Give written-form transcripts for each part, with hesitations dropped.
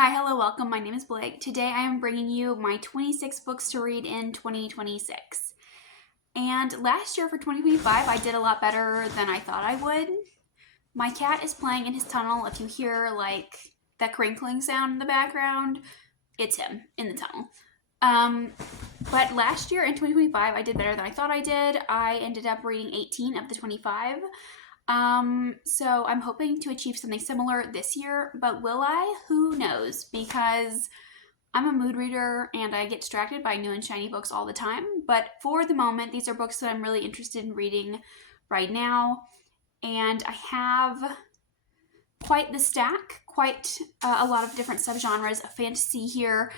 Hi, hello, welcome. My name is Blake. Today I am bringing you my 26 books to read in 2026. And last year for 2025, I did a lot better than I thought I would. My cat is playing in his tunnel. If you hear like that crinkling sound in the background, it's him in the tunnel. But last year in 2025, I did better than I thought I did. I ended up reading 18 of the 25. So I'm hoping to achieve something similar this year, but will I? Who knows? Because I'm a mood reader and I get distracted by new and shiny books all the time. But for the moment, these are books that I'm really interested in reading right now. And I have quite the stack, quite a lot of different subgenres of fantasy here.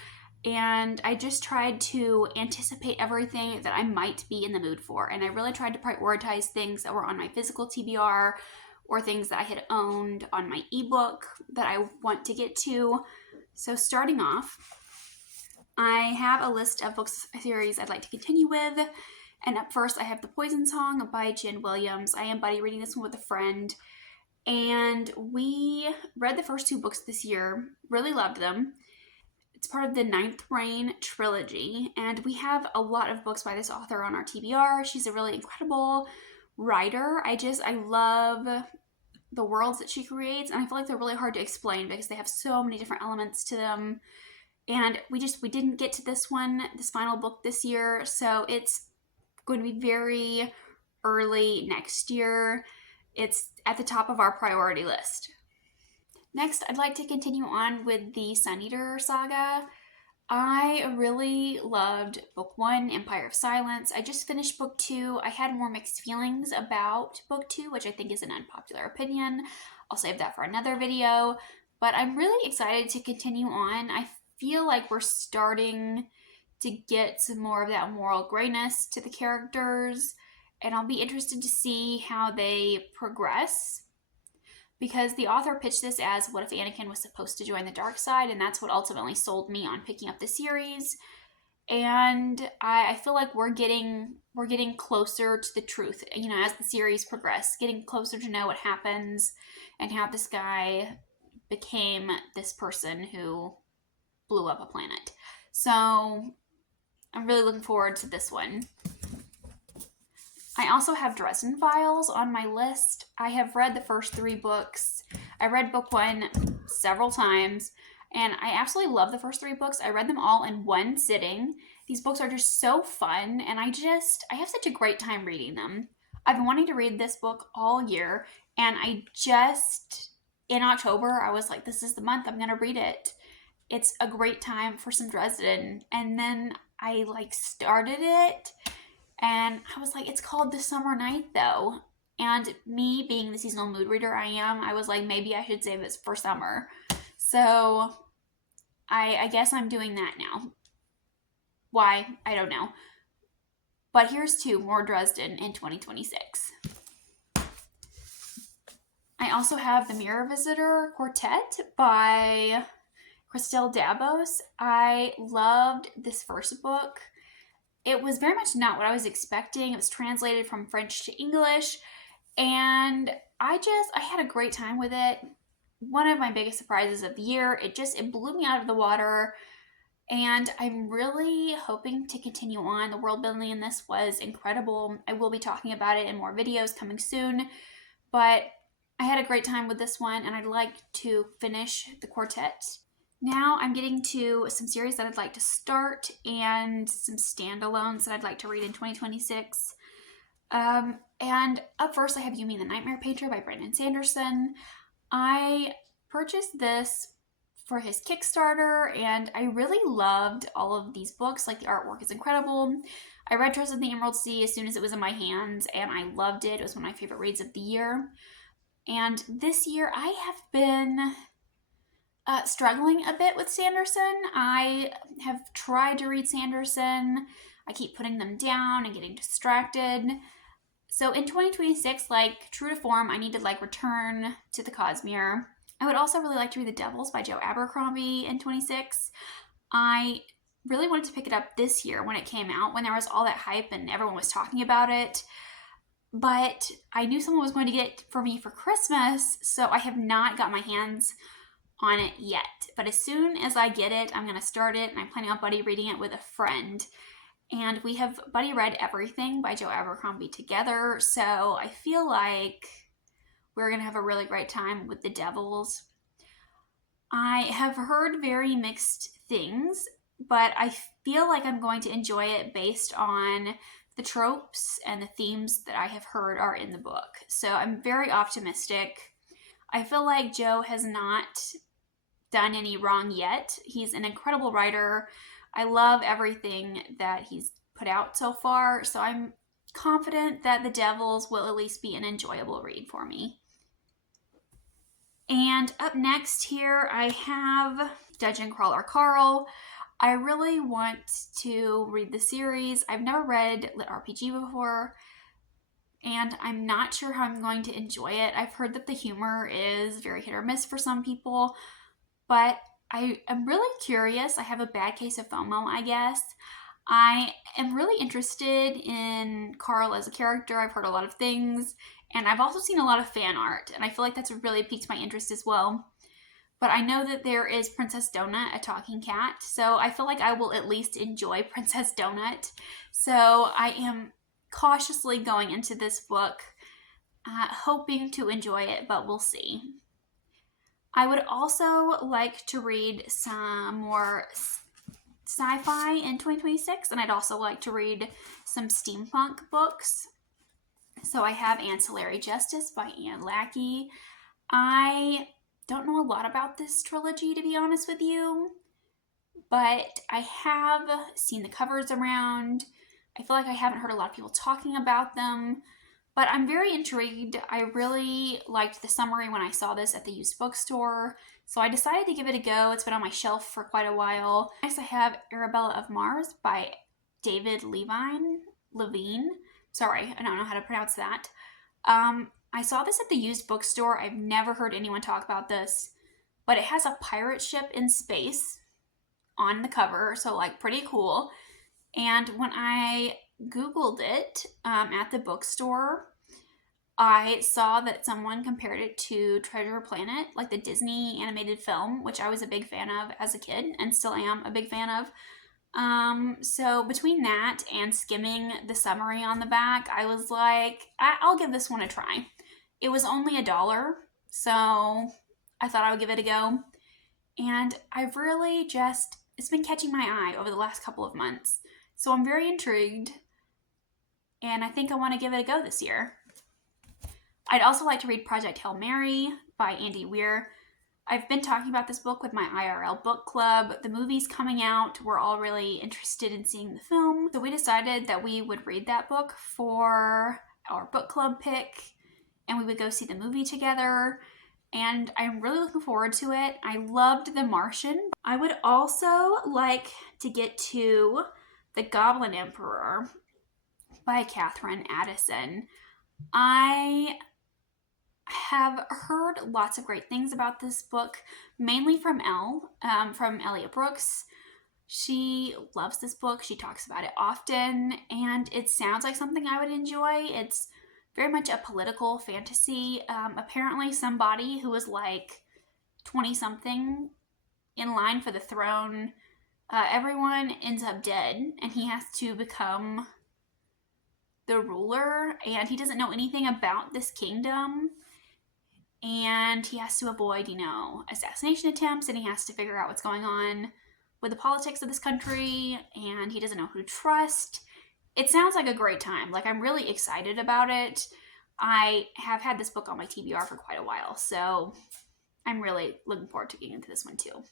And I just tried to anticipate everything that I might be in the mood for. And I really tried to prioritize things that were on my physical TBR or things that I had owned on my ebook that I want to get to. So starting off, I have a list of books series I'd like to continue with. And up first, I have The Poison Song by Jen Williams. I am buddy reading this one with a friend. And we read the first two books this year, really loved them. It's part of the Ninth Reign trilogy, and we have a lot of books by this author on our TBR. She's a really incredible writer. I love the worlds that she creates, and I feel like they're really hard to explain because they have so many different elements to them. And we didn't get to this final book this year, so it's going to be very early next year. It's at the top of our priority list. Next, I'd like to continue on with the Sun Eater saga. I really loved book 1, Empire of Silence. I just finished book 2. I had more mixed feelings about book 2, which I think is an unpopular opinion. I'll save that for another video. But I'm really excited to continue on. I feel like we're starting to get some more of that moral grayness to the characters, and I'll be interested to see how they progress. Because the author pitched this as what if Anakin was supposed to join the dark side, and that's what ultimately sold me on picking up the series. And I feel like we're getting closer to the truth, as the series progresses, getting closer to know what happens and how this guy became this person who blew up a planet. So I'm really looking forward to this one. I also have Dresden Files on my list. I have read the first 3 books. I read book 1 several times, and I absolutely love the first 3 books. I read them all in one sitting. These books are just so fun, and I have such a great time reading them. I've been wanting to read this book all year, and in October, I was like, this is the month I'm going to read it. It's a great time for some Dresden. And then I started it, and I was like, it's called The Summer Night, though. And me being the seasonal mood reader I was like, maybe I should save it for summer. So I guess I'm doing that now. Why? I don't know. But here's 2 more Dresden in 2026. I also have The Mirror Visitor Quartet by Christelle Dabos. I loved this first book. It was very much not what I was expecting. It was translated from French to English, and I had a great time with it. One of my biggest surprises of the year. It blew me out of the water, and I'm really hoping to continue on. The world building in this was incredible. I will be talking about it in more videos coming soon, but I had a great time with this one, and I'd like to finish the quartet. Now I'm getting to some series that I'd like to start and some standalones that I'd like to read in 2026. And up first I have You Mean the Nightmare Painter by Brandon Sanderson. I purchased this for his Kickstarter, and I really loved all of these books. The artwork is incredible. I read Trust of the Emerald Sea as soon as it was in my hands, and I loved it. It was one of my favorite reads of the year. And this year I have been struggling a bit with Sanderson. I have tried to read Sanderson. I keep putting them down and getting distracted. So in 2026, true to form, I need to return to the Cosmere. I would also really like to read The Devils by Joe Abercrombie in 26. I really wanted to pick it up this year when it came out, when there was all that hype and everyone was talking about it. But I knew someone was going to get it for me for Christmas, so I have not got my hands on it yet. But as soon as I get it, I'm going to start it, and I'm planning on buddy reading it with a friend. And we have buddy read everything by Joe Abercrombie together, so I feel like we're going to have a really great time with The Devils. I have heard very mixed things, but I feel like I'm going to enjoy it based on the tropes and the themes that I have heard are in the book. So I'm very optimistic. I feel like Joe has not done any wrong yet. He's an incredible writer. I love everything that he's put out so far, so I'm confident that The Devils will at least be an enjoyable read for me. And up next here, I have Dungeon Crawler Carl. I really want to read the series. I've never read Lit RPG before, and I'm not sure how I'm going to enjoy it. I've heard that the humor is very hit or miss for some people, but I am really curious. I have a bad case of FOMO, I guess. I am really interested in Carl as a character. I've heard a lot of things, and I've also seen a lot of fan art, and I feel like that's really piqued my interest as well. But I know that there is Princess Donut, a talking cat, so I feel like I will at least enjoy Princess Donut. So I am cautiously going into this book, hoping to enjoy it, but we'll see. I would also like to read some more sci-fi in 2026, and I'd also like to read some steampunk books. So I have Ancillary Justice by Anne Leckie. I don't know a lot about this trilogy, to be honest with you, but I have seen the covers around. I feel like I haven't heard a lot of people talking about them, but I'm very intrigued. I really liked the summary when I saw this at the used bookstore, so I decided to give it a go. It's been on my shelf for quite a while. Next, I have Arabella of Mars by David Levine. Sorry, I don't know how to pronounce that. I saw this at the used bookstore. I've never heard anyone talk about this, but it has a pirate ship in space on the cover, so like pretty cool. And when I Googled it at the bookstore, I saw that someone compared it to Treasure Planet, like the Disney animated film, which I was a big fan of as a kid and still am a big fan of. So between that and skimming the summary on the back, I was like, I'll give this one a try. It was only $1, so I thought I would give it a go. And I've really it's been catching my eye over the last couple of months. So I'm very intrigued, and I think I want to give it a go this year. I'd also like to read Project Hail Mary by Andy Weir. I've been talking about this book with my IRL book club. The movie's coming out. We're all really interested in seeing the film. So we decided that we would read that book for our book club pick, and we would go see the movie together. And I'm really looking forward to it. I loved The Martian. I would also like to get to The Goblin Emperor by Catherine Addison. I have heard lots of great things about this book, mainly from from Elliot Brooks. She loves this book. She talks about it often, and it sounds like something I would enjoy. It's very much a political fantasy. Apparently somebody who was like 20-something in line for the throne, everyone ends up dead, and he has to become the ruler, and he doesn't know anything about this kingdom, and he has to avoid, assassination attempts, and he has to figure out what's going on with the politics of this country, and he doesn't know who to trust. It sounds like a great time. Like, I'm really excited about it. I have had this book on my TBR for quite a while, so I'm really looking forward to getting into this one too.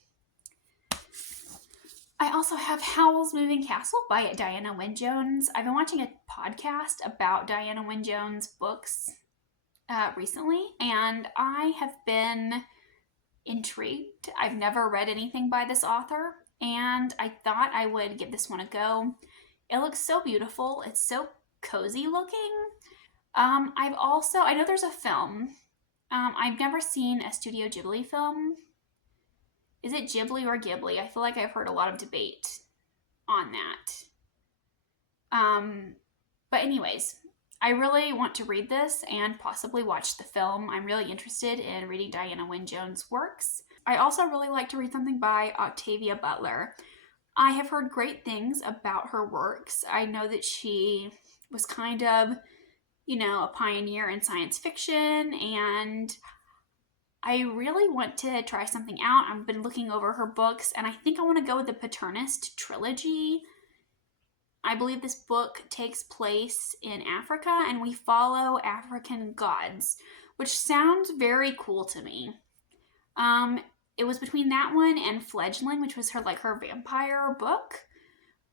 I also have Howl's Moving Castle by Diana Wynne Jones. I've been watching a podcast about Diana Wynne Jones' books recently, and I have been intrigued. I've never read anything by this author, and I thought I would give this one a go. It looks so beautiful. It's so cozy looking. I know there's a film. I've never seen a Studio Ghibli film. Is it Ghibli or Ghibli? I feel like I've heard a lot of debate on that. But anyways, I really want to read this and possibly watch the film. I'm really interested in reading Diana Wynne Jones' works. I also really like to read something by Octavia Butler. I have heard great things about her works. I know that she was kind of, a pioneer in science fiction, and I really want to try something out. I've been looking over her books, and I think I want to go with the Paternist trilogy. I believe this book takes place in Africa, and we follow African gods, which sounds very cool to me. It was between that one and Fledgling, which was her vampire book.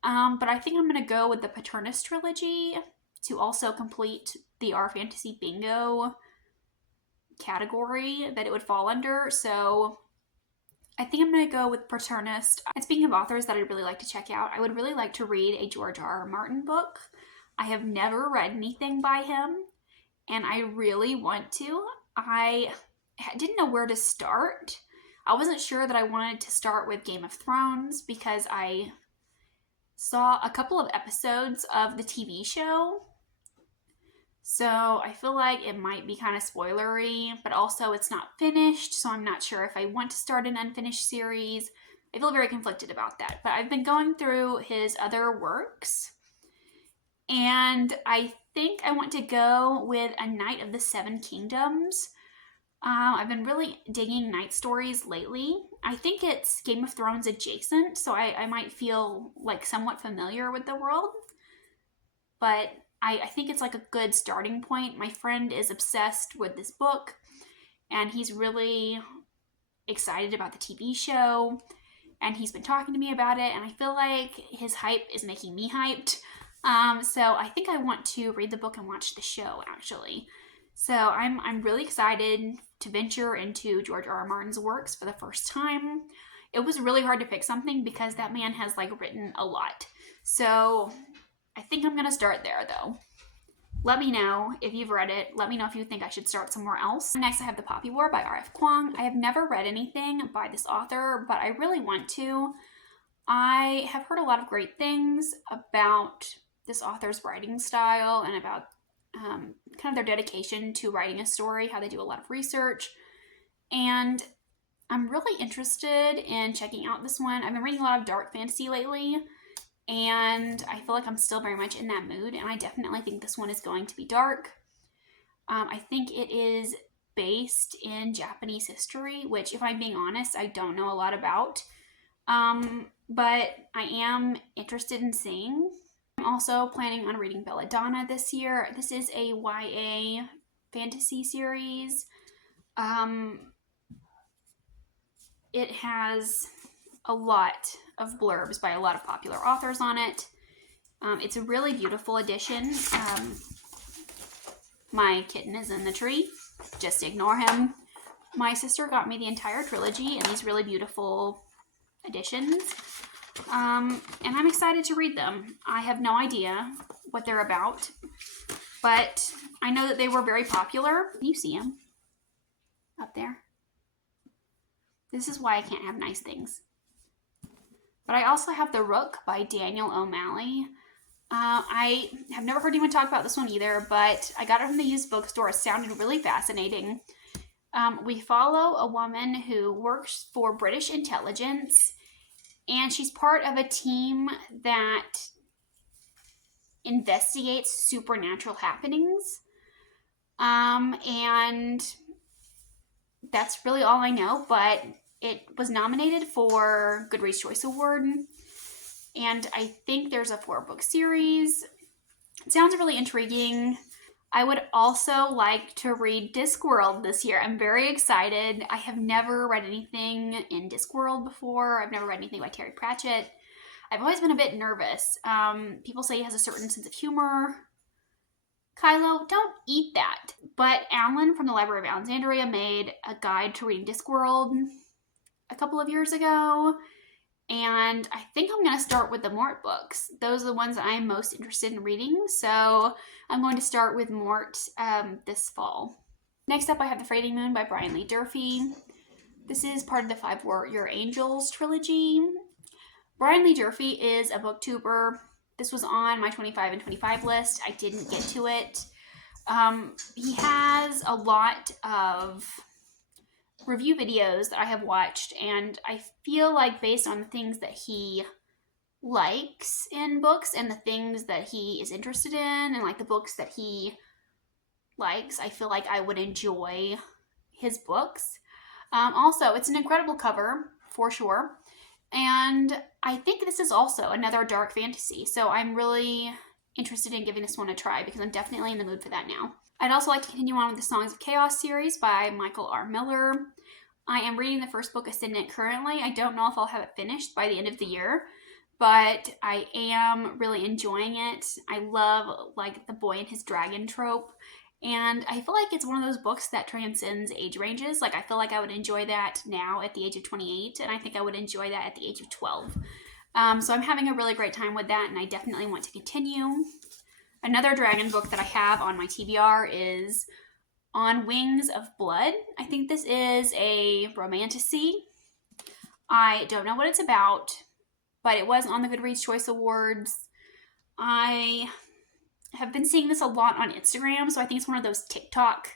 But I think I'm gonna go with the Paternist trilogy to also complete the R Fantasy Bingo category that it would fall under. So I think I'm gonna go with Paternist. And speaking of authors that I'd really like to check out, I would really like to read a George R. Martin book. I have never read anything by him, and I really want to. I didn't know where to start. I wasn't sure that I wanted to start with Game of Thrones because I saw a couple of episodes of the TV show. So I feel like it might be kind of spoilery, but also it's not finished, so I'm not sure if I want to start an unfinished series. I feel very conflicted about that. But I've been going through his other works, and I think I want to go with A Knight of the Seven Kingdoms. I've been really digging night stories lately. I think it's Game of Thrones adjacent, so I might feel like somewhat familiar with the world. But I think it's like a good starting point. My friend is obsessed with this book, and he's really excited about the TV show, and he's been talking to me about it, and I feel like his hype is making me hyped. So I think I want to read the book and watch the show, actually. So I'm really excited to venture into George R. R. Martin's works for the first time. It was really hard to pick something because that man has written a lot. So I think I'm going to start there, though. Let me know if you've read it. Let me know if you think I should start somewhere else. Next, I have The Poppy War by R.F. Kuang. I have never read anything by this author, but I really want to. I have heard a lot of great things about this author's writing style and about kind of their dedication to writing a story, how they do a lot of research. And I'm really interested in checking out this one. I've been reading a lot of dark fantasy lately, and I feel like I'm still very much in that mood, and I definitely think this one is going to be dark. I think it is based in Japanese history, which, if I'm being honest, I don't know a lot about. But I am interested in seeing. I'm also planning on reading Belladonna this year. This is a YA fantasy series. It has a lot of blurbs by a lot of popular authors on it. It's a really beautiful edition. My kitten is in the tree. Just ignore him. My sister got me the entire trilogy in these really beautiful editions. And I'm excited to read them. I have no idea what they're about, but I know that they were very popular. You see them up there. This is why I can't have nice things. But I also have The Rook by Daniel O'Malley. I have never heard anyone talk about this one either, but I got it from the used bookstore. It sounded really fascinating. We follow a woman who works for British intelligence, and she's part of a team that investigates supernatural happenings. And that's really all I know, but it was nominated for Goodreads Choice Award, and I think there's a 4-book series. It sounds really intriguing. I would also like to read Discworld this year. I'm very excited. I have never read anything in Discworld before. I've never read anything by Terry Pratchett. I've always been a bit nervous. People say he has a certain sense of humor. Kylo, don't eat that. But Alan from the Library of Alexandria made a guide to reading Discworld a couple of years ago, and I think I'm going to start with the Mort books. Those are the ones that I'm most interested in reading, so I'm going to start with Mort this fall. Next up, I have The Fading Moon by Brian Lee Durfee. This is part of the 5 Warrior Angels trilogy. Brian Lee Durfee is a booktuber. This was on my 25 and 25 list. I didn't get to it. He has a lot of review videos that I have watched, and I feel like based on the things that he likes in books and the things that he is interested in and like the books that he likes, I feel like I would enjoy his books. Also, it's an incredible cover for sure, and I think this is also another dark fantasy, so I'm really interested in giving this one a try because I'm definitely in the mood for that now. I'd also like to continue on with the Songs of Chaos series by Michael R. Miller. I am reading the first book, Ascendant, currently. I don't know if I'll have it finished by the end of the year, but I am really enjoying it. I love like the boy and his dragon trope, and I feel like it's one of those books that transcends age ranges. Like I feel like I would enjoy that now at the age of 28, and I think I would enjoy that at the age of 12. So I'm having a really great time with that, and I definitely want to continue. Another dragon book that I have on my TBR is On Wings of Blood. I think this is a romantasy. I don't know what it's about, but it was on the Goodreads Choice Awards. I have been seeing this a lot on Instagram, so I think it's one of those TikTok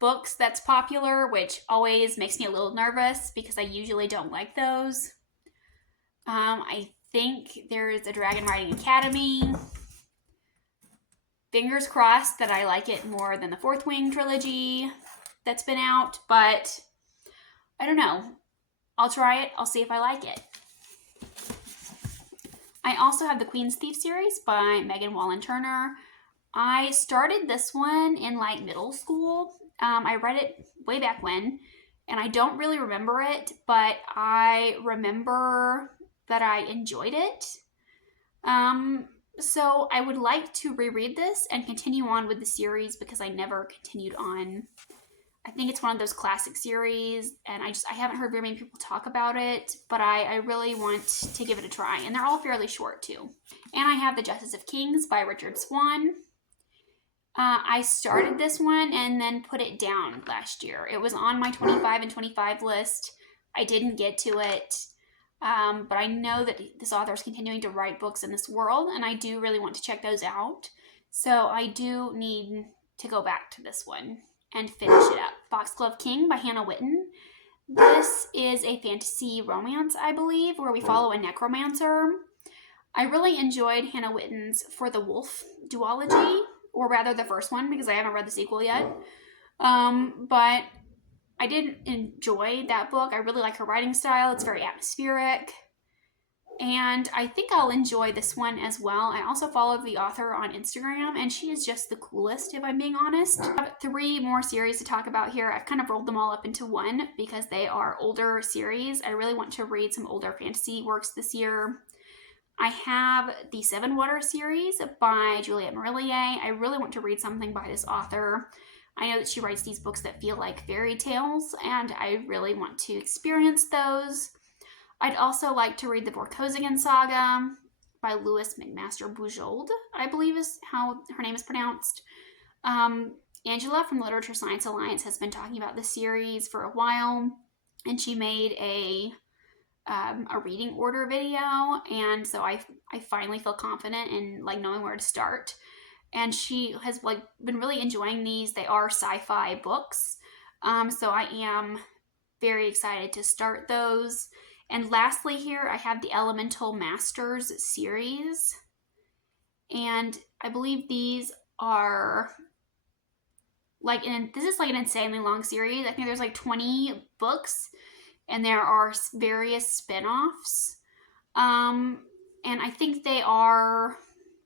books that's popular, which always makes me a little nervous because I usually don't like those. I think there's a Dragon Riding Academy. Fingers crossed that I like it more than the Fourth Wing trilogy that's been out, but I don't know. I'll try it. I'll see if I like it. I also have the Queen's Thief series by Megan Wallen Turner. I started this one in like middle school. I read it way back when, and I don't really remember it, but I remember that I enjoyed it. So I would like to reread this and continue on with the series because I never continued on. I think it's one of those classic series, and I haven't heard very many people talk about it, but I really want to give it a try, and they're all fairly short too. And I have The Justice of Kings by Richard Swan. I started this one and then put it down last year. It was on my 25 and 25 list. I didn't get to it. But I know that this author is continuing to write books in this world, and I do really want to check those out. So I do need to go back to this one and finish it up. Foxglove King by Hannah Whitten. This is a fantasy romance, I believe, where we follow a necromancer. I really enjoyed Hannah Whitten's For the Wolf duology, or rather the first one, because I haven't read the sequel yet. But I did enjoy that book. I really like her writing style. It's very atmospheric. And I think I'll enjoy this one as well. I also followed the author on Instagram, and she is just the coolest, if I'm being honest. I have 3 more series to talk about here. I've kind of rolled them all up into one because they are older series. I really want to read some older fantasy works this year. I have the Seven Water series by Juliette Marillier. I really want to read something by this author. I know that she writes these books that feel like fairy tales, and I really want to experience those. I'd also like to read the Vorkosigan saga by Louise McMaster Bujold, I believe is how her name is pronounced. Angela from Literature Science Alliance has been talking about this series for a while, and she made a reading order video, and so I finally feel confident in like knowing where to start. And she has like been really enjoying these. They are sci-fi books, so I am very excited to start those. And lastly here, I have the Elemental Masters series, and I believe these are like this is like an insanely long series. I think there's like 20 books, and there are various spin-offs, and I think they are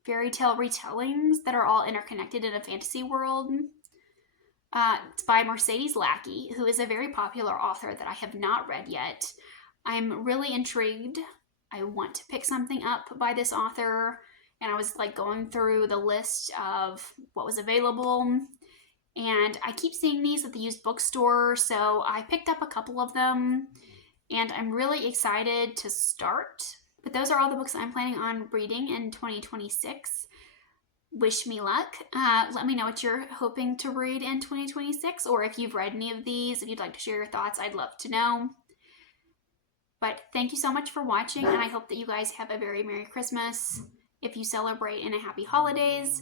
fairy tale retellings that are all interconnected in a fantasy world. It's by Mercedes Lackey, who is a very popular author that I have not read yet. I'm really intrigued. I want to pick something up by this author, and I was like going through the list of what was available, and I keep seeing these at the used bookstore, so I picked up a couple of them, and I'm really excited to start. But those are all the books I'm planning on reading in 2026. Wish me luck. Let me know what you're hoping to read in 2026, or if you've read any of these. If you'd like to share your thoughts, I'd love to know. But thank you so much for watching, and I hope that you guys have a very Merry Christmas if you celebrate, and a Happy Holidays.